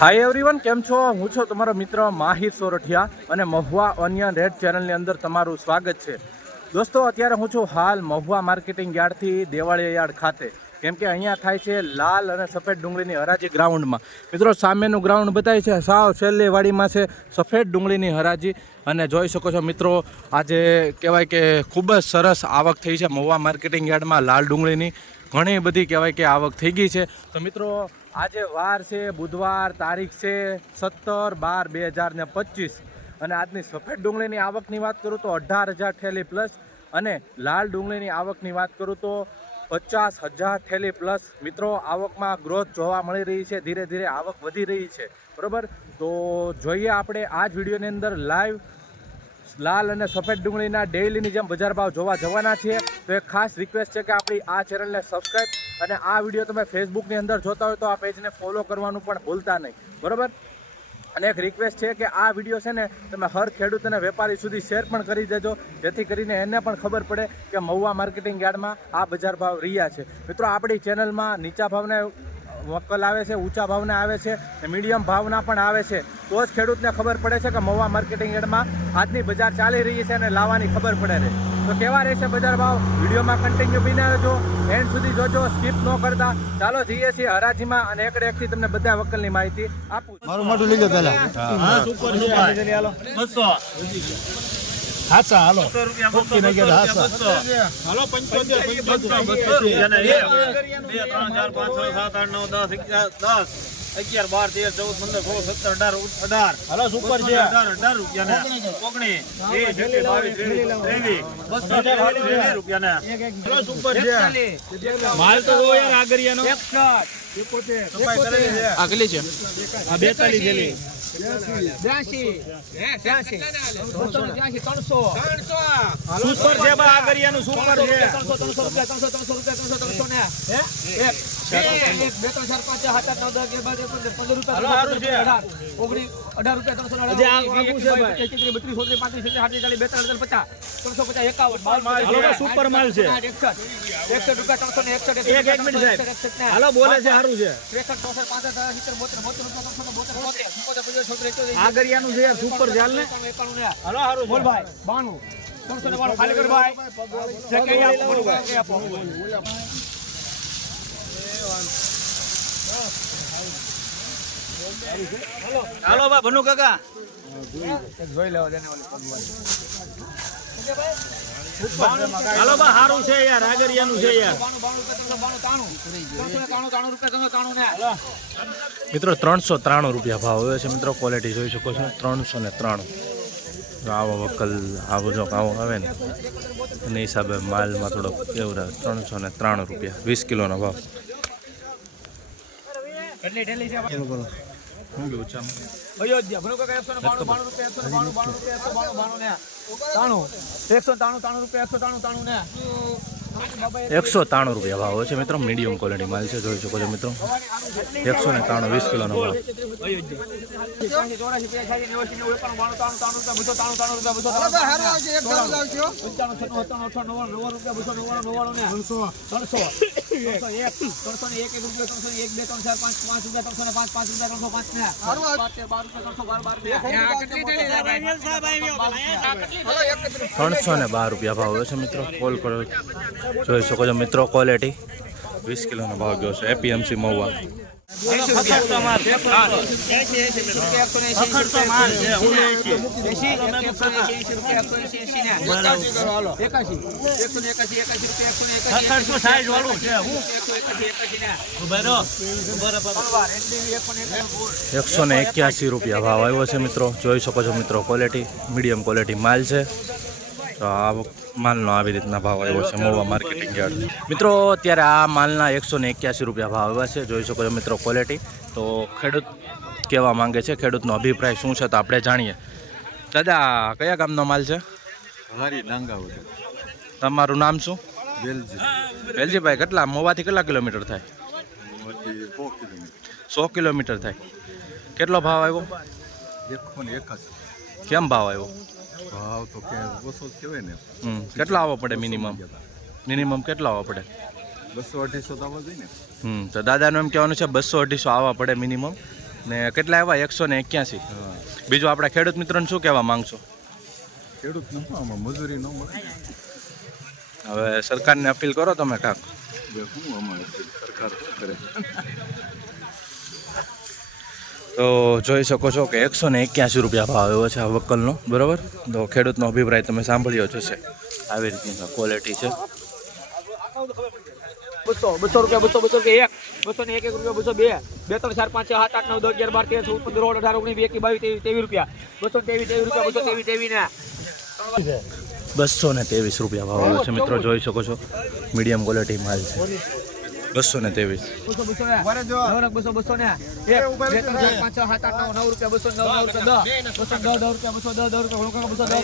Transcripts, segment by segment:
Hi everyone કેમ છો? હું છું તમારો મિત્ર માહિર સોરઠિયા અને મહુવા ઓનિયન રેડ ચેનલની અંદર તમારું સ્વાગત છે. દોસ્તો, અત્યારે હું છું હાલ મહુવા માર્કેટિંગ યાર્ડથી દેવાળીયા યાર્ડ ખાતે. કેમ કે અહીંયા થાય છે લાલ અને સફેદ ડુંગળીની હરાજી ગ્રાઉન્ડમાં. મિત્રો, સામેનું ગ્રાઉન્ડ બતાય છે. સાવ છેલ્લે વાડીમાં છે સફેદ ડુંગળીની હરાજી. અને જોઈ શકો છો મિત્રો, આજે કહેવાય કે ખૂબ જ સરસ આવક થઈ છે મહુવા માર્કેટિંગ યાર્ડમાં લાલ ડુંગળીની. ઘણી બધી કહેવાય કે આવક થઈ ગઈ છે. તો મિત્રો આજે વાર છે, બુધવાર તારીખ છે સત્તર બાર બે હજાર ને પચીસ. અને આજની સફેદ ડુંગળીની આવકની વાત કરું તો અઢાર હજાર ઠેલી પ્લસ અને લાલ ડુંગળીની આવકની વાત કરું તો પચાસ હજાર થેલી પ્લસ મિત્રો, આવકમાં ગ્રોથ જોવા મળી રહી છે, ધીરે ધીરે આવક વધી રહી છે. બરાબર? તો જોઈએ આપણે આ જ વિડીયોની અંદર લાઈવ લાલ અને સફેદ ડુંગળીના ડેઈલીની જેમ બજાર ભાવ જોવા જવાના છીએ તો એક ખાસ રિક્વેસ્ટ છે કે આપણી આ ચેનલને સબસ્ક્રાઈબ અને આ વીડિયો તમે ફેસબુકની અંદર જોતા હોય તો આ પેજને ફોલો કરવાનું પણ ભૂલતા નહીં. બરોબર? અને એક રિક્વેસ્ટ છે કે આ વીડિયો છે ને તમે હર ખેડૂત અને વેપારી સુધી શેર પણ કરી દેજો. જેથી કરીને એને પણ ખબર પડે કે મહુવા માર્કેટિંગ યાર્ડમાં આ બજાર ભાવ રહ્યા છે. મિત્રો, આપણી ચેનલમાં નીચા ભાવને વકલ આવે છે ઊંચા ભાવના આવે છે ને મીડિયમ ભાવના પણ આવે છે તો જ ખેડૂતને ખબર પડે છે કે મવા માર્કેટિંગ યાર્ડમાં આજની બજાર ચાલી રહી છે અને લાવવાની ખબર પડે છે તો કેવા રહેશે બજાર ભાવ વિડીયોમાં કન્ટિન્યુ બી રહેજો એન્ડ સુધી જોજો સ્કીપ ન કરતા ચાલો જઈએ છીએ હરાજીમાં અને એકડે એકથી તમને બધા વકલની માહિતી આપું. મારું મોટું લીધો પેલા હાલો. હાચા. હાલો પંચોતેર પંચોતેર બસો રૂપિયા ને એક બે ત્રણ ચાર પાંચ છ સાત આઠ નવ દસ અગિયાર દસ અગિયાર બાર તેર ચૌદ પંદર સોળ સત્તર અઢાર અઢાર. હાલો સુપર છે. અઢાર અઢાર રૂપિયા ને ઓગણીસ બસો રૂપિયા ને હાલો સુપર છે. માલ તો યાર આગરિયાનો. આગલી છે. આ બેતાલીસ. જેલી સુપર છે બા આગરિયાનું સુપર છે. હાલો હારું છે. હાલો બા સુપર માલ છે. એક એક મિનિટ સાહેબ. હાલો બોલે છે સારું છે. આગરિયાનું છે સુપર છે. ને હલો બોલ ભાઈ. ખાલી કર ભાઈ. જગ્યાએ આપો જગ્યાએ આપો. હાલો બા ભનુ કાકા. સારું છે યાર છે મિત્રો, ત્રણસો ત્રાણું રૂપિયા ભાવ આવે છે મિત્રો ક્વોલિટી જોઈ શકો છો. ત્રણસો ને ત્રાણું. આવો વકલ, આવો જો આવો આવે ને એની હિસાબે માલમાં થોડોક એવું રહે ત્રણસો ને ત્રાણું રૂપિયા, વીસ કિલોનો ભાવ. અયોધ્યા. ભણો કાકા, એકસો બાણું બાણું રૂપિયા, એકસો બાણું બાણું રૂપિયા, એકસો બાણું બાણું ને. તાણું. એકસો તાણું એકસો ત્રાણું રૂપિયા ભાવ છે મિત્રો. મીડિયમ ક્વોલિટી માલ છે, જોઈ શકો છો મિત્રો. એકસો ને ત્રાણું વીસ કિલોનો ભાવ. ત્રણસો ને બાર રૂપિયા ભાવ છે મિત્રો. કોલ કરો જોઈ શકો છો મિત્રો ક્વોલિટી વીસ કિલોનો ભાવ ગયો છે એપીએમસી મહુવા. એકસો ને એક્યાસી રૂપિયા ભાવ આવ્યો છે મિત્રો, જોઈ શકો છો મિત્રો ક્વોલિટી મીડિયમ ક્વોલિટી માલ છે. તો આ માલનો આવી રીતના ભાવ આવ્યો છે મોવા માર્કેટિંગ યાર્ડ. મિત્રો અત્યારે આ માલના એકસો ને એક્યાસી રૂપિયા ભાવ આવ્યા છે. જોઈ શકો છો મિત્રો ક્વોલિટી તો ખેડૂત કહેવા માંગે છે ખેડૂતનો અભિપ્રાય શું છે તો આપણે જાણીએ. દાદા કયા ગામનો માલ છે? તમારું નામ શું? વેલજી વેલજીભાઈ કેટલા? મોવાથી કેટલા કિલોમીટર થાય? સો કિલોમીટર. થાય. કેટલો ભાવ આવ્યો? કેમ ભાવ આવ્યો? ભાવ તો કે બસો જ કહેવાય ને. હમ આવવા પડે મિનિમમ મિનિમમ કેટલા આવવા પડે? બસો અઢીસો તો આવવા જોઈએ ને. હમ તો દાદાનું એમ કહેવાનું છે બસો અઢીસો આવવા પડે મિનિમમ ને કેટલા આવ્યા? એકસો ને એક્યાસી. બીજું આપણા ખેડૂત મિત્રોને શું કહેવા માંગશો? ખેડૂત ન મજૂરી ન મળે હવે સરકારને અપીલ કરો તમે કાંક. બે શું અમારે સરકાર કરે. તો જોઈ શકો છો કે એકસો ને એક્યાસી રૂપિયા ભાવ આવ્યો છે આ વકલનો બરાબર? તો ખેડૂતનો અભિપ્રાય તમે સાંભળ્યો જ હશે. આવી રીતની ક્વોલિટી છે. બસો બસો રૂપિયા બસો બસો કે એક? બસો ને એક એક રૂપિયા બસો બે. બે ત્રણ ચાર પાંચ છ સાત આઠ નવ દસ અગિયાર બાર તેર ચૌદ પંદર અઢાર ઓગણીસ વીસ બાવીસ ત્રેવીસ ત્રેવીસ રૂપિયા. બસો ત્રેવીસ ત્રેવીસ રૂપિયા બસો ત્રેવીસ ત્રેવીસ ને. બસો ને ત્રેવીસ રૂપિયા ભાવ આવ્યો છે મિત્રો જોઈ શકો છો. મીડિયમ ક્વોલિટી માલ છે. બસો ને ત્રેવીસ બસો બસો ને બે ત્રણ ચાર પાંચ છ સાત આઠ નવ નવ રૂપિયા બસો નવ નવ રૂપિયા દસ બસો દસ દસ રૂપિયા બસો દસ દસ રૂપિયા ભાવ બસો દસ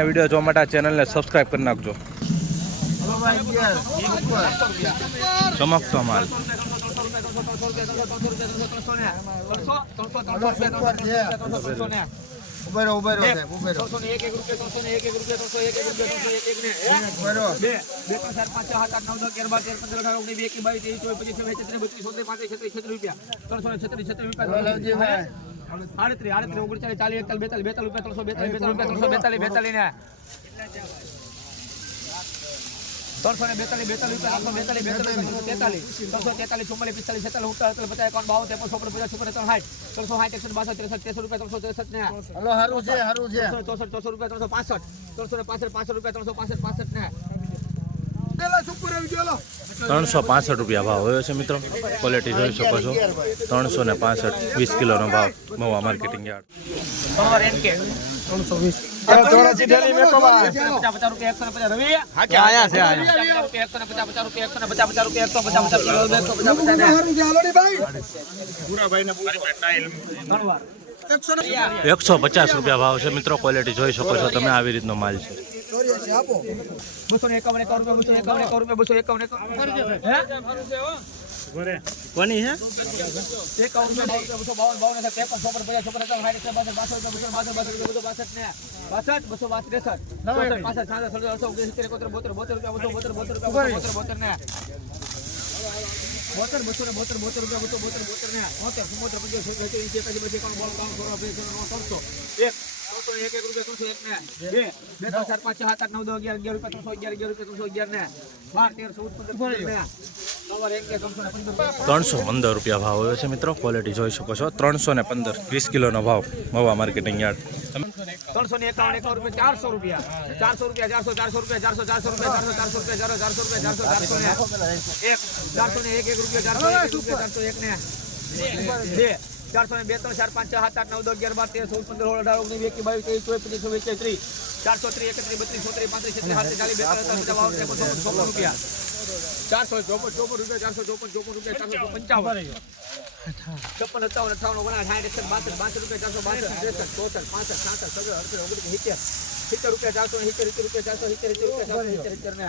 વીડિયો જોવા માટે ચેનલને તેર કરી નાખજો રૂપિયા બસો વીસ વીસ રૂપિયા બસો માલ એકવીસ બાવીસ ત્રેવીસ ચોવીસ પચીસ છવ્વીસ અઠ્યાવીસ અઠ્યાવીસ રૂપિયા બસો અઠ્યાવીસ ને બસો ને અઠ્યાવીસ રૂપિયા ભાવ આવે છે મિત્રો ક્વોલિટી જોઈ શકો છો બસો અઠ્યાવીસ વીસ કિલોનો ભાવ રોજ હરાજીના વીડિયો જોવા માટે આ ચેનલને સબસ્ક્રાઈબ કરી નાખજો ચમકતો માલ ઉભેરો ઉભેરો છે ઉભેરો આડત્રીસ આડત્રીસ ઓગણચાલીસ ચાલીસ એકતાલીસ બેતાલીસ બેતાલીસ રૂપિયા ત્રણસો બેતાલીસ બેતાલીસ રૂપિયા ત્રણસો બેતાલીસ બેતાલીસ ને ત્રણસો ને બેતાલીસ બેતાલીસ રૂપિયા ત્રણસો બેતાલીસ બેતાલીસ ત્રણસો તેતાલીસ ત્રણસો તેતાલીસ ચુમ્માલીસ પિસ્તાલીસ છેતાલીસ ઉનતાલીસ પચાસ એકાવન બાવન ત્રેપન ચોપન પચાસ છપ્પન ત્રણ સાઠ. ત્રણસો સાઠ એકસઠ બાસઠ ત્રેસઠ રૂપિયા ત્રણસો ત્રેસઠ ને. હલો હારું છે હારું છે. ત્રણસો ચોસઠ ચોસો રૂપિયા ત્રણસો પાસઠ. ત્રણસો ને પાસઠ પાસઠ રૂપિયા ત્રણસો પાસઠ પાસઠ ને. ત્રણસો પાસઠ રૂપિયા ભાવ આવ્યો છે મિત્રો. ક્વોલિટી જોઈ શકો છો. ત્રણસો ને પાસઠ વીસ કિલોનો ભાવ મવા માર્કેટિંગ યાર્ડ. પંદર એમ કે પચાસ પચાસ રૂપિયા એકસો ને પચાસ રવિ આયા છે એકસો પચાસ રૂપિયા એકસો પચાસ ભાવ છે. મિત્રો ક્વોલિટી જોઈ શકો છો તમે આવી રીતનો માલ છે. બસો ને એકાવન એકાવન રૂપિયા બસો એકાવન એકાવન રૂપિયા બસો એકાવન એકાવન. હે. કોની હે? એકાવન બસો ને બોતર બોતેર બોતેર રૂપિયા બોતર બોતેર બોતેર બોતેર ને. બોતર બોતેર બોતેર બોતેર બોતેર બોતેર એસી એકાસી બસી એકાવન બાવન બાવન સોળ બે ત્રણસો એક ત્રણસો એક એક રૂપિયા ત્રણસો એક ને. બે બે ત્રણ ચાર પાંચ છ સાત આઠ નવ દસ અગિયાર અગિયાર રૂપિયા ત્રણસો અગિયાર અગિયાર રૂપિયા ત્રણસો અગિયાર ને. બાર તેર ચૌદ પંદર ત્રણસો પંદર રૂપિયા. ભાવ આવ્યો છે મિત્રો. ક્વોલિટી જોઈ શકો છો. ત્રણસો ને પંદર વીસ કિલોનો ભાવ મવા માર્કેટિંગ યાર્ડ. ત્રણસો ને એકાવન એકાવન રૂપિયા ચારસો રૂપિયા. ચારસો રૂપિયા ચારસો ચારસો રૂપિયા ચારસો ચારસો રૂપિયા ચારસો ચારસો રૂપિયા ચારસો ચારસો રૂપિયા ચારસો ચારસો ને. એક ચારસો ને એક એક રૂપિયા ચારસો એક એક રૂપિયા ચારસો એક ને. બે ચારસો ને બે ત્રણ ચાર પાંચ છ સાત આઠ નવ દસ અગિયાર બાર તેર ચૌદ પંદર સોળ અઢાર ઓગણીસ વીસ એકવીસ બાવીસ ત્રેવીસ ચોવીસ પચીસ છવ્વીસ ત્રીસ ચારસો ત્રીસ એકત્રીસ બત્રીસ ચોત્રીસ પાંત્રીસ છત્રીસ સાત ચાલીસ બેતાલીસ ચોપન રૂપિયા ચારસો ચોપન ચોપન રૂપિયા ચારસો ચોપન ચોપન રૂપિયા ચારસો પંચાવન છપ્પન સત્તાવન અઠાવન ઓગણા સાઠ એકસઠ બાસઠ બાસઠ રૂપિયા ચારસો બાસઠ ત્રેસઠ ચોસઠ પાસઠ સાસઠ સગર અડસઠ ઓગણીસ સિત્તેર સિત્તેર રૂપિયા ચારસો સિત્તેર સિત્તેર રૂપિયા ચારસો સિત્તેર સિત્તેર રૂપિયા ચારસો સિત્તેર સિત્તેર ને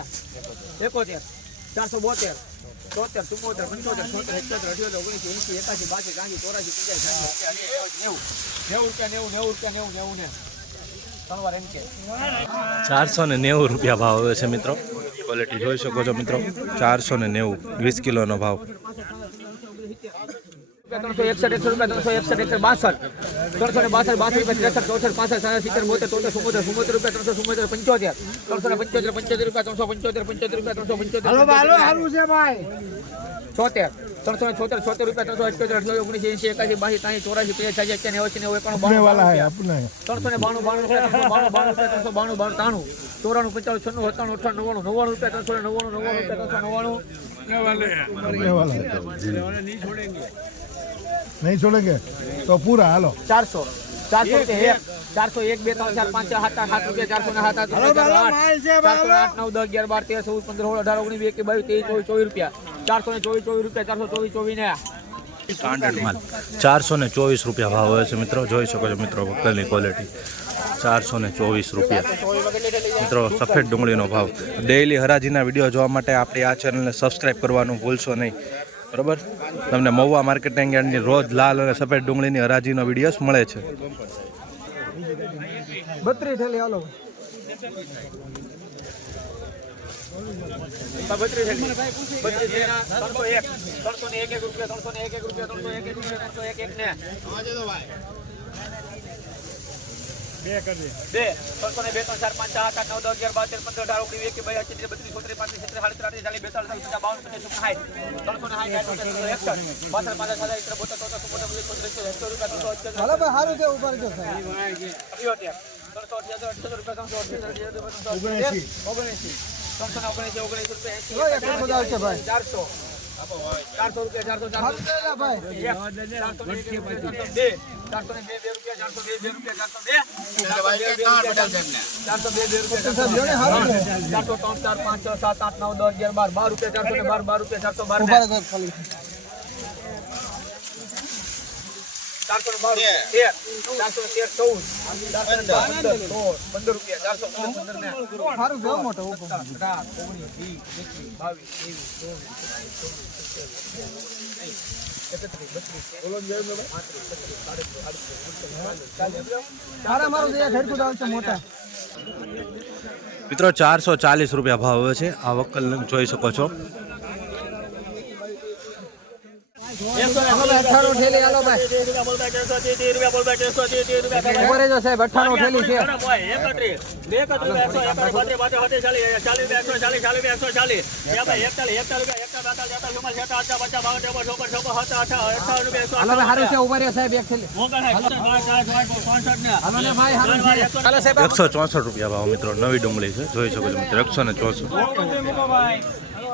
એકોતેર ચારસો બોતેર તોતેર ચુમ્મોતેર પંચોતેર છોતેર સિત્તેર અઠ્યોતેર ઓગણીસ એસી એકાસી બાસી ત્રાસી ચોરાસી પંચાસી નેવું નેવું રૂપિયા નેવું નેવું નેવું ને ચારસો ને નેવું રૂપિયા ભાવ આવે છે મિત્રો ક્વોલિટી જોઈ શકો છો મિત્રો ચારસો ને નેવું વીસ કિલોનો ભાવ ત્રણસો એકસઠ એકસો રૂપિયા ત્રણસો એકસઠ એકસઠ બાસઠ. ત્રણસો ને બાસઠ બાસઠ રૂપિયા ત્રેસઠ ચોસઠ પાસઠ સાડા સિત્તેર બોતેર તોતેર ચુમ્મોતેર ચુમ્મોતેર રૂપિયા ત્રણસો ચુમ્મોતેર પંચોતેર. ત્રણસો ને પંચોતેર પંચોતેર રૂપિયા ત્રણસો પંચોતેર પંચોતેર રૂપિયા ત્રણસો પંચોતેર છોતેર. ત્રણસો ને છોતેર છોતેર રૂપિયા ત્રણસો અઠ્યોતેર અઠ્યોતેર ઓગણીસ એસી એકાસી બાસી ત્રાસી ચોરાસી પંચ્યાસી અઠ્યાસી નેવું નેવું એકાણું બાણું ત્રણસો ને બાણું બાણું બાણું બાણું ત્રણસો બાણું બાણું ત્રાણું. ચોરાણું પંચાણું છન્નું સત્તાણું અઠાણું નવ્વાણું નવ્વાણું રૂપિયા ત્રણસો ને નવ્વાણું નવ્વાણું રૂપિયા ત્રણસો નવ્વાણું. નહીં છોડેંગે તો પૂરા હાલો. ચારસો. ચારસો ચારસો એક બે ત્રણ ચાર પાંચ છ સાત સાત રૂપિયા ચારસો ને સાત આઠ નવ દસ અગિયાર બાર તેર ચૌદ પંદર સોળ અઢાર ઓગણીસ એક બાવીસ તેવીસ ચોવીસ ચોવીસ રૂપિયા. ચારસો ને ચોવીસ ચોવીસ રૂપિયા ચારસો ચોવીસ ચોવીસ ને. સ્ટાન્ડર્ડ માલ. ચારસો ને ચોવીસ રૂપિયા ભાવ હોય છે મિત્રો. જોઈ શકો છો મિત્રો વક્કલની ક્વોલિટી ચારસો ને ચોવીસ રૂપિયા. મિત્રો સફેદ ડુંગળીનો ભાવ. ડેઇલી હરાજીના વીડિયો જોવા માટે આપણી આ ચેનલને સબસ્ક્રાઈબ કરવાનું ભૂલશો નહીં. બરાબર? તમને મહુવા માર્કેટિંગ યાર્ડની રોજ લાલ અને સફેદ ડુંગળીની હરાજીનો વિડીયોસ મળે છે. થેલી હાલો. રૂપિયા એક ને બે ત્રણસો ને બે ત્રણ ચાર પાંચ આઠ આઠ નવ દસ અગિયાર બાર તેર પંદર અઢાર ઓગણીસ એક બે બાવીસ બત્રીસ છોત્રીસ પાંત્રીસ છત્રીસ સાડત્રીસ આડત્રીસ ચાલીસ બેતાલીસ પચાસ બાવન પચાસ સાઠ ત્રણસો ને સાઠ એકસઠ બાસઠ પાંસઠ સાડા એકસઠ બોતેર ચોતેર ચુમ્મોતેર પંચાવન એંસી એંસી રૂપિયા ત્રણસો ભાઈ સારું છે સાહેબ. અઠ્યોતેર ત્રણસો અઠ્યાસી અઠ્યાસી રૂપિયા ત્રણસો અઠ્યાસી ઓગણએંસી ઓગણએંસી ત્રણસો ઓગણએંસી ઓગણીસ રૂપિયા જો ચારસો. ચારસો રૂપિયા ચારસો ચારસો. ભાઈ. ચારસો ને એક રૂપિયા, ચારસો બે. બે બે રૂપિયા ચારસો બે બે રૂપિયા ચારસો બે. ચારસો બે બે રૂપિયા સાહેબ જો ને સારું છે. ચારસો ત્રણ ચાર પાંચ છ સાત આઠ નવ દસ અગિયાર બાર. બાર રૂપિયા ચારસો બાર બાર રૂપિયા ચારસો બાર ઊભા ને રહેજો ખાલી ચારસો ને તેર. ચારસો તેર ચૌદ. પંદર. રૂપિયા. ચારસો પંદર પંદર સારું મોટો અઢાર ઓગણીસ વીસ એકવીસ બાવીસ ત્રેવીસ ચોવીસ મોટા. મિત્રો ચારસો ચાલીસ રૂપિયા ભાવ આવે છે. આ વકલ જોઈ શકો છો. અઠાણું થેલી હાલો ભાઈ ઊભા રહેજો સાહેબ અઠાણું થેલી છે એકસો ચોસઠ રૂપિયા ભાવ મિત્રો નવી ડુંગળી છે જોઈ શકો છો મિત્રો એકસો ને ચોસઠ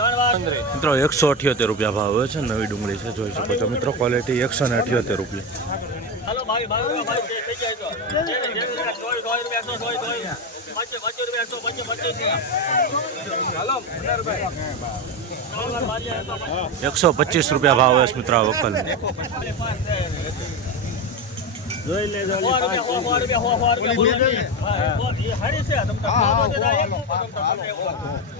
મિત્રો એકસો અઠ્યોતેર રૂપિયા ભાવ છે નવી ડુંગળી છે જોઈ શકો છો મિત્રો ક્વોલિટી એકસો ને અઠ્યોતેર રૂપિયા. એકસો પચીસ રૂપિયા ભાવ છે મિત્રો આ વકલ સો સો સો સો સો છે. તમ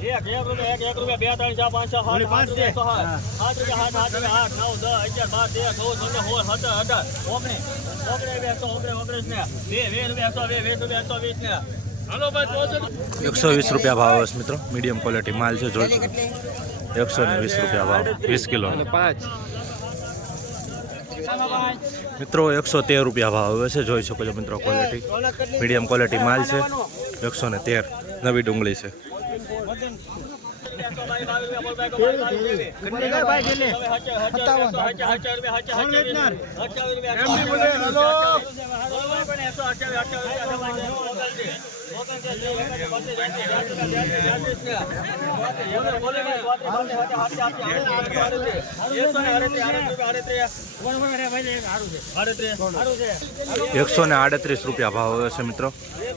એક એક રૂપિયા એક એક રૂપિયા બે ત્રણ ચાર પાંચ છ સાત આઠ રૂપિયા સો સાત સાત રૂપિયા સાત રૂપિયા આઠ નવ દસ અગિયાર બાર તેર ચૌદ પંદર સોળ સત્તર અઢાર ઓગણીસ ઓગણીસ રૂપિયા એકસો ઓગણીસ ઓગણીસ ને. બે વીસ રૂપિયા વીસ રૂપિયા એકસો વીસ ને એકસો રૂપિયા ભાવ આવે છે મિત્રો. મીડિયમ ક્વોલિટી માલ છે જોઈ એકસો ને વીસ રૂપિયા ભાવ. વીસ કિલો. મિત્રો એકસો તેર રૂપિયા ભાવ આવે છે, જોઈ શકો છો મિત્રો ક્વોલિટી મીડિયમ ક્વોલિટી માલ છે એકસો ને તેર નવી ડુંગળી છે. એકસો ને આડત્રીસ રૂપિયા ભાવ આવે છે મિત્રો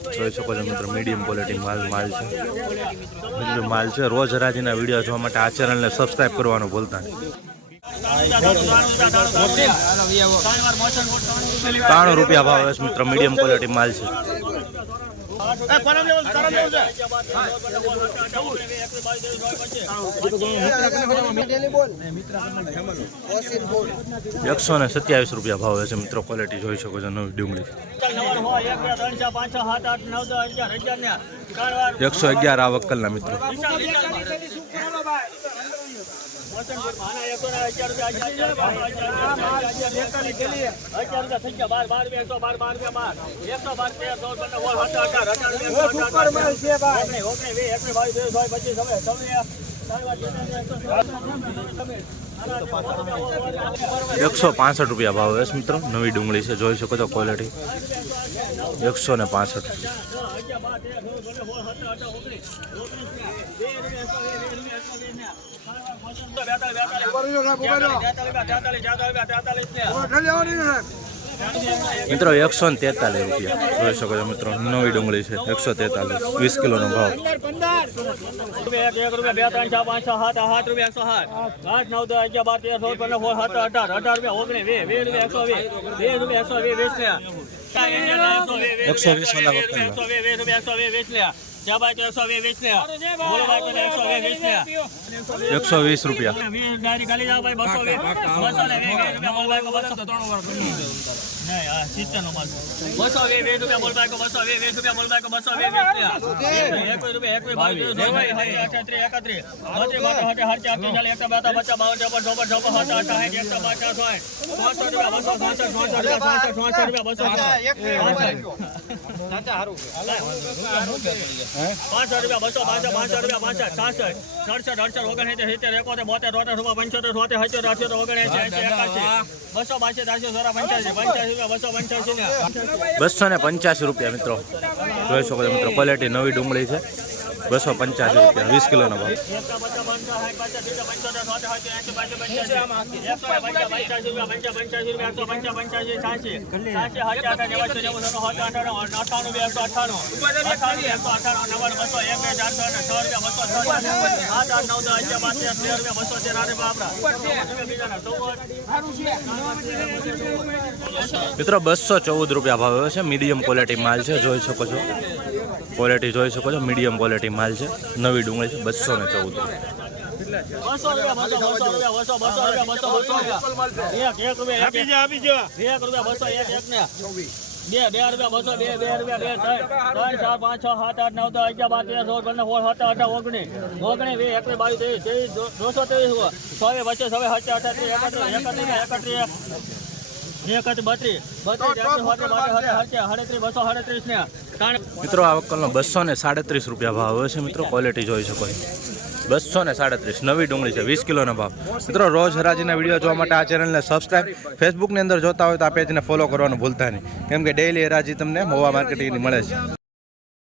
જોઈ શકો છો મિત્રો મીડિયમ ક્વોલિટી માલ માલ છે માલ છે રોજ હરાજીના વીડિયો જોવા માટે આ ચેનલને સબસ્ક્રાઈબ કરવાનું ભૂલતા નહીં ત્રાણું રૂપિયા ભાવ છે મિત્રો મીડિયમ ક્વોલિટી માલ છે. એકસો ને સત્યાવીસ રૂપિયા ભાવ છે મિત્રો ક્વોલિટી જોઈ શકો છો નવી ડુંગળી. એકસો અગિયાર આ વકલના મિત્રો. એકસો પાસઠ રૂપિયા ભાવ છે મિત્રો. નવી ડુંગળી છે, જોઈ શકો છો ક્વોલિટી એકસો ને પાસઠ. મિત્રો, એકસો ને તેતાલીસ રૂપિયા. જોઈ શકો છો મિત્રો, નવી ડુંગળી છે, એકસો તેતાલીસ, વીસ કિલોનો ભાવ. એકસો વીસ વાળા ચા બાય તો એકસો વીસ વીસ ને બોલો ભાઈ તો એકસો વીસ વીસ ને એકસો વીસ રૂપિયા. વીસ ગાડી ખાલી જાવ ભાઈ બસો વીસ. બસો ને વીસ. રૂપિયા બોલ ભાઈ બસો. ત્રણ વાર નહીં હા સિત્તેર નો માલ બસો વીસ વીસ રૂપિયા બસો વીસ વીસ રૂપિયા બસો વીસ વીસ એકવીસ રૂપિયા એકવીસ બાવીસ. ત્રેવીસ એકત્રીસ બત્રીસ બાર હટે હટે અઠ્યાસી ચાલીસ એકતા બેતા બચ્ચા બાવન ચોપન ચોપન ચોપન હટા હટા સાઠ એકતા બાર ચાર સાઠ રૂપિયા બસો રૂપિયા રૂપિયા. પાંચસો. રૂપિયા બસો પાંચસો પાંચસો રૂપિયા પાંચસો છાસઠ સડસઠ અડસઠ ઓગણસિત્તેર સિત્તેર એકોતેર બોતેર તોતેર રૂપિયા પંચોતેર સોતેર સત્યોતેર અઠ્યોતેર ઓગણએંસી એંસી એકાસી બસો બાસી ત્રાસી સોળા પંચ્યાસી પંચ્યાસી બસો ને પંચ્યાસી રૂપિયા મિત્રો. જોઈ શકો મિત્રો ક્વોલિટી નવી ડુંગળી છે. બસો પંચ્યાસી રૂપિયા, વીસ કિલોનો ભાવ. બાસી તેર રૂપિયા બસો તેર મિત્રો બસો ચૌદ રૂપિયા ભાવ છે. મીડિયમ ક્વોલિટી માલ છે જોઈ શકો છો. ક્વોલિટી જોઈ શકો છો. મીડિયમ ક્વોલિટી માલ છે. નવી ડુંગળી છે બસો ને ચૌદ રૂપિયા. બસો બસો બસો બસો બસો બસો બસો બસો બે બે રૂપિયા બસો બે બે રૂપિયા બે ત્રણ. ત્રણ ચાર પાંચ છ સાત આઠ નવ દસ અગિયાર બાર તેર ચૌદ પંદર સોળ સત્તર અઢાર ઓગણીસ. ઓગણીસ વીસ એકવીસ બાવીસ ત્રેવીસ ત્રેવીસ દોસો ત્રેવીસ વચ્ચે છવે સત્તર અઠાત્રીસ એકત્રીસ એકત્રીસ એકત્રીસ મિત્રો આ વકલનો બસો ને સાડત્રીસ રૂપિયા ભાવ આવે છે મિત્રો. ક્વોલિટી જોઈ શકો બસો ને સાડત્રીસ. નવી ડુંગળી છે. વીસ કિલોનો ભાવ. મિત્રો રોજ હરાજીના વીડિયો જોવા માટે આ ચેનલને સબસ્ક્રાઈબ ફેસબુકની અંદર જોતા હોય તો આ પેજને ફોલો કરવાનું ભૂલતા નહીં. કેમ કે ડેઇલી હરાજી તમને મોવા માર્કેટિંગની મળે છે.